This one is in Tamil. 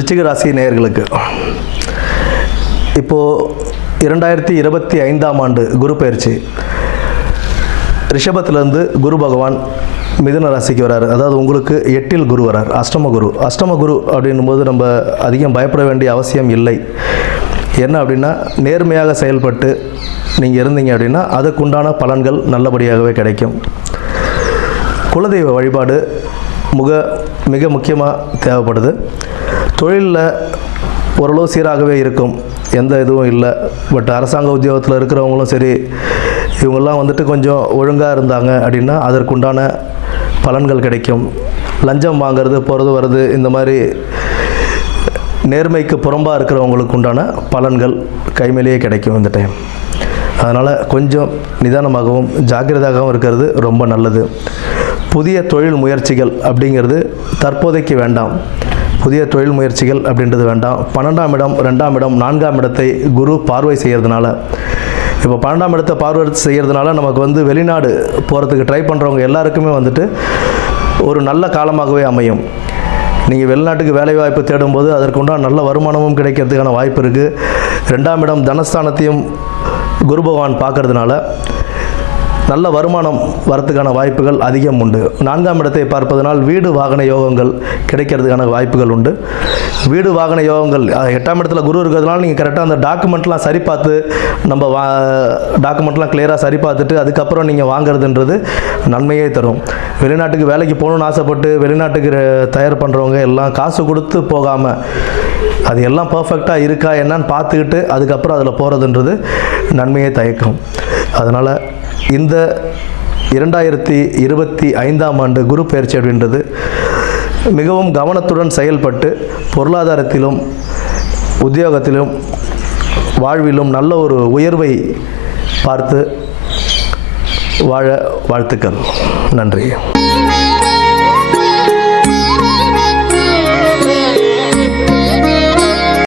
விருச்சிக ராசி நேயர்களுக்கு இப்போது 2025ஆம் ஆண்டு குரு பயிற்சி ரிஷபத்திலேருந்து குரு பகவான் மிதுன ராசிக்கு வராரு. அதாவது உங்களுக்கு 8இல் குரு வரார், அஷ்டம குரு அப்படின்னும்போது நம்ம அதிகம் பயப்பட வேண்டிய அவசியம் இல்லை. என்ன அப்படின்னா, நேர்மையாக செயல்பட்டு நீங்கள் இருந்தீங்க அப்படின்னா அதுக்குண்டான பலன்கள் நல்லபடியாகவே கிடைக்கும். குலதெய்வ வழிபாடு மிக முக்கியமாக தேவைப்படுது. தொழிலில் ஓரளவு சீராகவே இருக்கும், எந்த இதுவும் இல்லை. பட் அரசாங்க உத்தியோகத்தில் இருக்கிறவங்களும் சரி, இவங்கெல்லாம் வந்துட்டு கொஞ்சம் ஒழுங்காக இருந்தாங்க அப்படின்னா அதற்குண்டான பலன்கள் கிடைக்கும். லஞ்சம் வாங்கிறது, போகிறது வர்றது, இந்த மாதிரி நேர்மைக்கு புறம்பாக இருக்கிறவங்களுக்கு உண்டான பலன்கள் கைமேலேயே கிடைக்கும் இந்த டைம். அதனால் கொஞ்சம் நிதானமாகவும் ஜாக்கிரதையாகவும் இருக்கிறது ரொம்ப நல்லது. புதிய தொழில் முயற்சிகள் அப்படிங்கிறது தற்போதைக்கு வேண்டாம். புதிய தொழில் முயற்சிகள் அப்படின்றது வேண்டாம். 12ஆம் இடம், 2ஆம் இடம், 4ஆம் இடத்தை குரு பார்வை செய்கிறதுனால, இப்போ 12ஆம் இடத்தை பார்வை செய்கிறதுனால நமக்கு வெளிநாடு போகிறதுக்கு ட்ரை பண்ணுறவங்க எல்லாருக்குமே ஒரு நல்ல காலமாகவே அமையும். நீங்கள் வெளிநாட்டுக்கு வேலைவாய்ப்பு தேடும்போது அதற்குண்டான நல்ல வருமானமும் கிடைக்கிறதுக்கான வாய்ப்பு இருக்குது. 2ஆம் இடம் தனஸ்தானத்தையும் குரு பகவான் பார்க்கறதுனால நல்ல வருமானம் வரத்துக்கான வாய்ப்புகள் அதிகம் உண்டு. 4ஆம் இடத்தை பார்ப்பதனால் வீடு வாகன யோகங்கள் கிடைக்கிறதுக்கான வாய்ப்புகள் உண்டு. வீடு வாகன யோகங்கள் 8ஆம் இடத்துல குரு இருக்கிறதுனால நீங்கள் கரெக்டாக அந்த டாக்குமெண்ட்லாம் சரி பார்த்து, நம்ம டாக்குமெண்ட்லாம் கிளியராக சரி பார்த்துட்டு அதுக்கப்புறம் நீங்கள் வாங்குறதுன்றது நன்மையே தரும். வெளிநாட்டுக்கு வேலைக்கு போகணுன்னு ஆசைப்பட்டு வெளிநாட்டுக்கு தயார் பண்ணுறவங்க எல்லாம் காசு கொடுத்து போகாமல் அது எல்லாம் பர்ஃபெக்டாக இருக்கா என்னன்னு பார்த்துக்கிட்டு அதுக்கப்புறம் அதில் போகிறதுன்றது நன்மையை தயக்கும். அதனால் இந்த 2025ஆம் ஆண்டு குரு பயிற்சி அப்படின்றது மிகவும் கவனத்துடன் செயல்பட்டு பொருளாதாரத்திலும் உத்தியோகத்திலும் வாழ்விலும் நல்ல ஒரு உயர்வை பார்த்து வாழ வாழ்த்துக்கள். நன்றி.